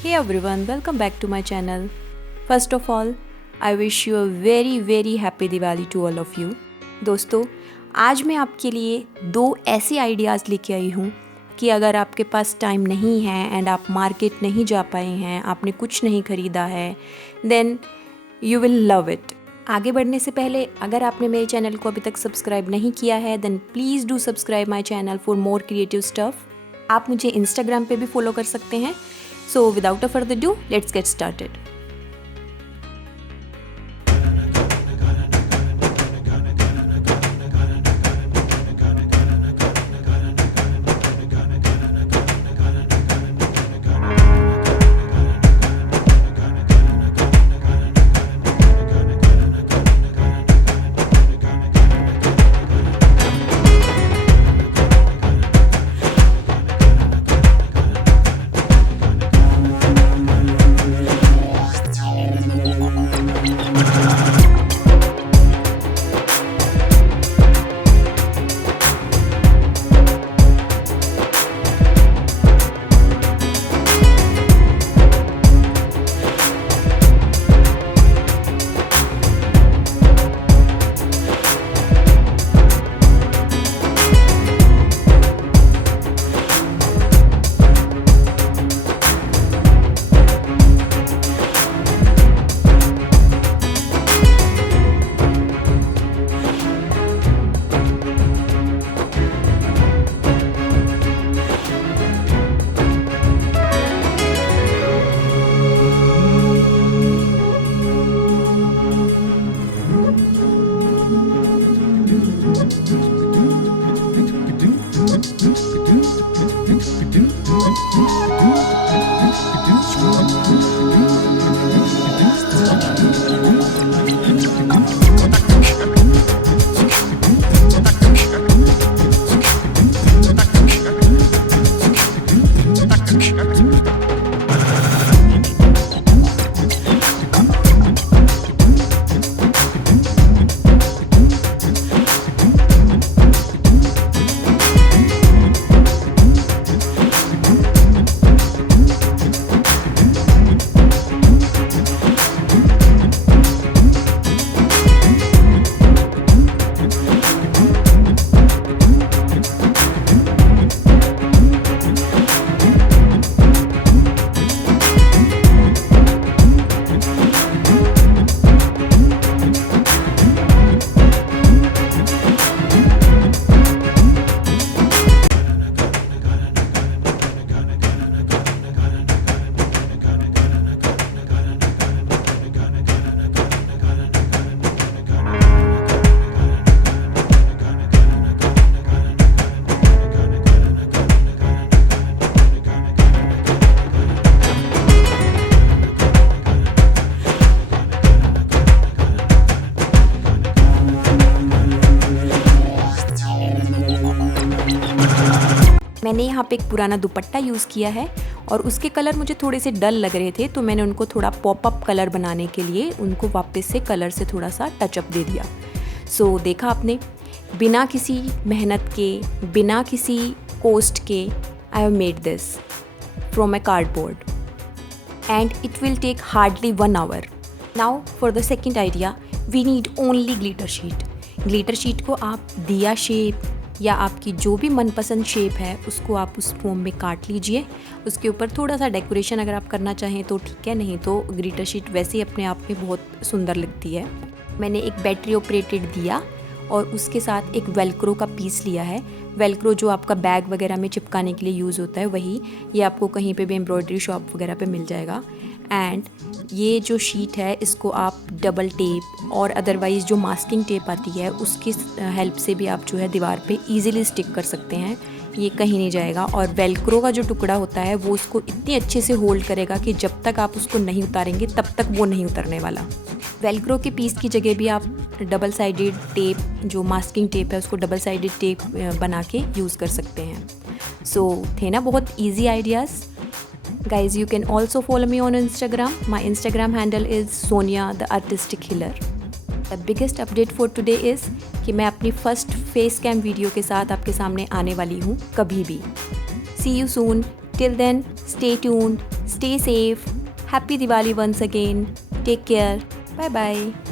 Hey everyone, welcome back to my channel. First of all, I wish you a very happy Diwali to all of you. दोस्तों, आज मैं आपके लिए 2 ऐसे ideas लेके आई हूँ कि अगर आपके पास टाइम नहीं है एंड आप मार्केट नहीं जा पाए हैं, आपने कुछ नहीं ख़रीदा है, then you will love it. आगे बढ़ने से पहले अगर आपने मेरे चैनल को अभी तक सब्सक्राइब नहीं किया है then please do subscribe my channel for more creative stuff. आप मुझे इंस्टाग्राम पे भी फॉलो कर सकते हैं. So without a further ado, let's get started. मैंने यहाँ पे एक पुराना दुपट्टा यूज़ किया है और उसके कलर मुझे थोड़े से डल लग रहे थे तो मैंने उनको थोड़ा पॉपअप कलर बनाने के लिए उनको वापस से कलर से थोड़ा सा टचअप दे दिया. सो देखा आपने, बिना किसी मेहनत के, बिना किसी कॉस्ट के I have made this from a cardboard and it will take hardly 1 hour. Now for the second idea we need only glitter sheet. Glitter sheet को आप दिया शेप या आपकी जो भी मनपसंद शेप है उसको आप उस फॉर्म में काट लीजिए. उसके ऊपर थोड़ा सा डेकोरेशन अगर आप करना चाहें तो ठीक है, नहीं तो ग्लिटर शीट वैसे ही अपने आप में बहुत सुंदर लगती है. मैंने एक बैटरी ऑपरेटेड दिया और उसके साथ एक वेलक्रो का पीस लिया है. वेलक्रो जो आपका बैग वगैरह में चिपकाने के लिए यूज़ होता है वही, ये आपको कहीं पे भी एम्ब्रॉयडरी शॉप वगैरह पे मिल जाएगा. एंड ये जो शीट है इसको आप डबल टेप और अदरवाइज़ जो मास्किंग टेप आती है उसकी हेल्प से भी आप जो है दीवार पे इजीली स्टिक कर सकते हैं. ये कहीं नहीं जाएगा और वेलक्रो का जो टुकड़ा होता है वो उसको इतनी अच्छे से होल्ड करेगा कि जब तक आप उसको नहीं उतारेंगे तब तक वो नहीं उतरने वाला. वेलक्रो के पीस की जगह भी आप डबल साइडेड टेप, जो मास्किंग टेप है उसको डबल साइडेड टेप बना के यूज़ कर सकते हैं. सो थे ना बहुत easy ideas. Guys, you can also follow me on Instagram. My Instagram handle is Sonia-The The biggest update for today is कि मैं अपनी फर्स्ट फेस कैम वीडियो के साथ आपके सामने आने वाली हूँ कभी भी. See you soon. Till then, stay tuned, Stay safe. Happy Diwali once again. Take care. Bye bye.